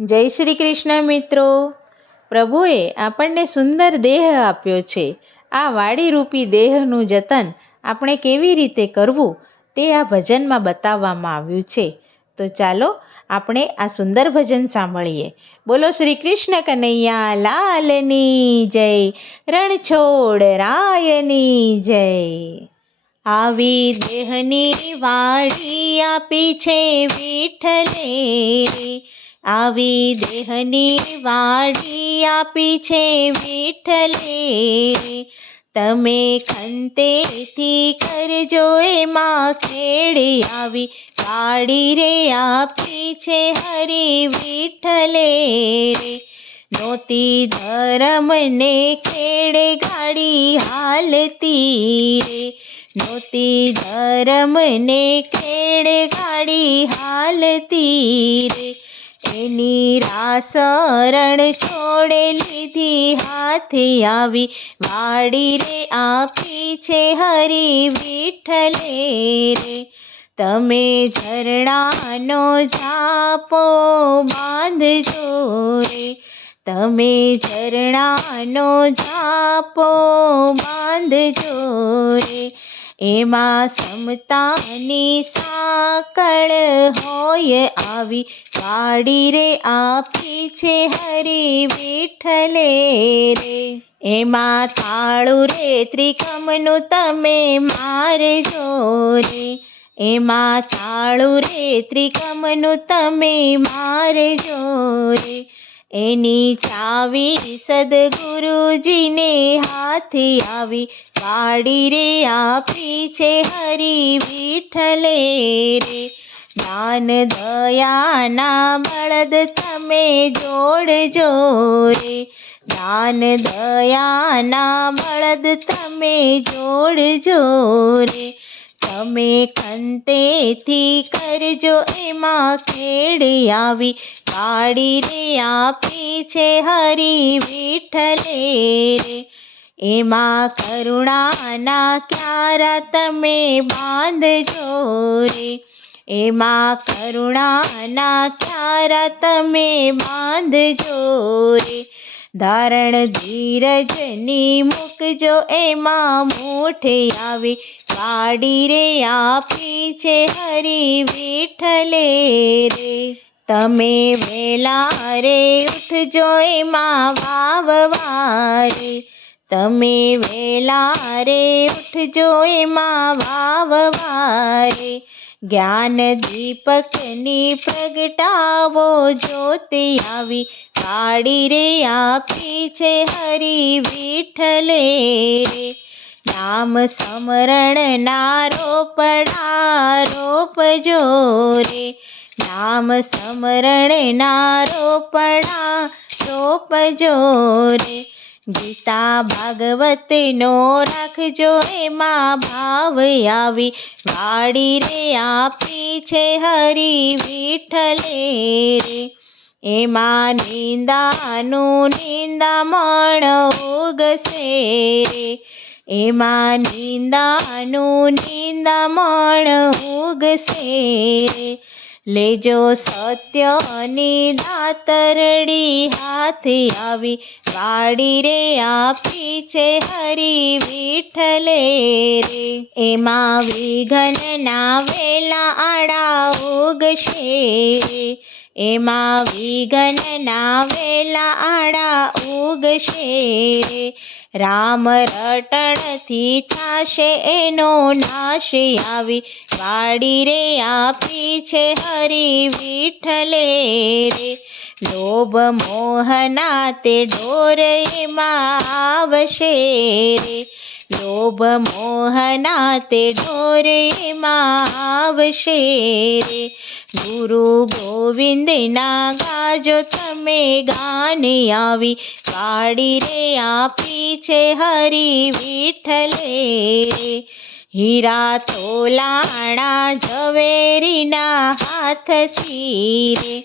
જય શ્રી કૃષ્ણ મિત્રો. પ્રભુએ આપણને સુંદર દેહ આપ્યો છે. આ વાડીરૂપી દેહનું જતન આપણે કેવી રીતે કરવું તે આ ભજનમાં બતાવવામાં આવ્યું છે. તો ચાલો આપણે આ સુંદર ભજન સાંભળીએ. બોલો શ્રી કૃષ્ણ કનૈયા, લાલની જય, રણછોડ રાયની જય. આવી દેહની વાડી આપી છે વિઠ્ઠલે. રે આવી દેહની વાડી આપી છે વિઠ્ઠલે તમે ખંતેથી કરજો એમાં ખેડ આવી. વાડી રે આપી છે હરી વિઠ્ઠલે રે નોતી ધરમને ખેડે ગાડી હાલતી. રે નોતી ધરમને ખેડે ગાડી હાલતી. રે એની રાસરણ છોડે લીધી હાથે આવી. વાડી રે આપી છે હરી વિઠ્ઠલે રે. તમે ઝરણાનો ઝાપો બાંધજો રે. તમે ઝરણાનો ઝાપો બાંધજો રે. એમાં સમતાની સાકળ હોય આવી. વાડી રે આપી છે હરી વિઠલે રે. એમાં તાળુ રે, ત્રિકમનું તમે મારજો રે. એમાં તાળુ રે, ત્રિકમનું તમે મારજો રે. એની ચાવી સદગુરુજીને હાથે આવી. વાડી રે આપી છે હરી વિઠલે રે. જ્ઞાન દયાના બળદ તમે જોડજો રે. જ્ઞાન દયાના બળદ તમે જોડજો રે. તમે ખંતેથી કરજો એમાં ખેડ આવી. કાઢીને આપી છે હરી વિઠલે રે એમાં કરુણાના ક્યારા તમે બાંધજો રે. એમાં કરુણાના ક્યારા તમે બાંધજો રે. ધારણ ધીરજની મૂકજો એમાં મોઠે આવી. વાડી રે આપી છે હરી વિઠલે રે. તમે વેલા રે ઉઠજો એમાં વાવવારે તમે વેલા રે ઉઠજો એમાં વાવવારે જ્ઞાન દીપકની પ્રગટાવો જ્યોતિ આવી. કાળી રે આપી છે હરી વિઠલે રે. નામ સ્મરણના રોપડા રોપજો રે નામ સ્મરણના રોપડા રોપજો રે ગીતા ભાગવતનો રાખજો એમાં ભાવ આવી. વાડી રે આપી છે હરી વિઠલે રે. એમાં નિંદાનું નિંદામણ ઉગશે રે. એમાં નિંદાનું નિંદામણ ઉગશે લેજો સત્યની દાતરડી હાથે આવી. વાડી રે આપી છે હરી વિઠલે રે એમાં વિઘ્નના વેલા આડા ઉગશે. એમાં વિઘ્નના વેલા આડા ઉગશે. રે રામ રટણથી થાશે એનો નાશ આવી. વાડી રે આપી છે હરી વિઠ્ઠલે રે. લોભ મોહના તે ડોરે એમાં આવશે રે. લોભ મોહના તે ઢોરે આવશે રે. ગુરુ ગોવિંદના ગાજો તમે ગાન આવી. વાડી રે આપી છે હરી વિઠલે રે. હીરા તોલાણા ઝવેરીના હાથથી રે.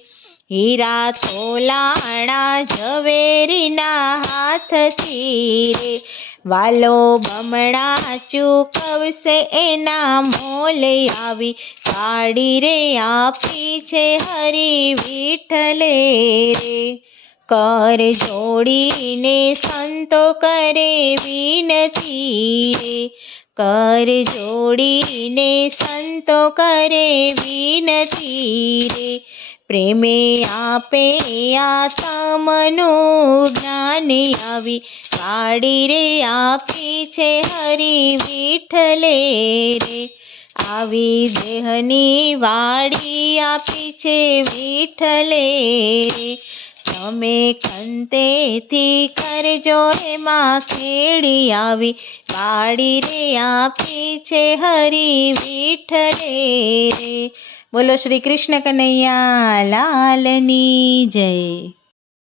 હીરા તોલાણા ઝવેરીના હાથથી રે. વાલો બમણા ચૂકવશે એના મોલે આવી. વાડી રે આપી છે હરી વિઠલે રે. કર જોડીને સંતો કરે વિનતી રે. કર જોડીને સંતો કરે વિનતી રે. પ્રેમે આપે આત્મનું જ્ઞાને આવી વાડી રે આપી છે હરી વિઠલે રે. આવી દેહની વાડી આપી છે વિઠલે રે. તમે ખંતેથી કરજો એમાં ખેડી આવી વાડી રે આપી છે હરી વિઠલે રે. બોલો શ્રી કૃષ્ણ કનૈયા લાલની જય.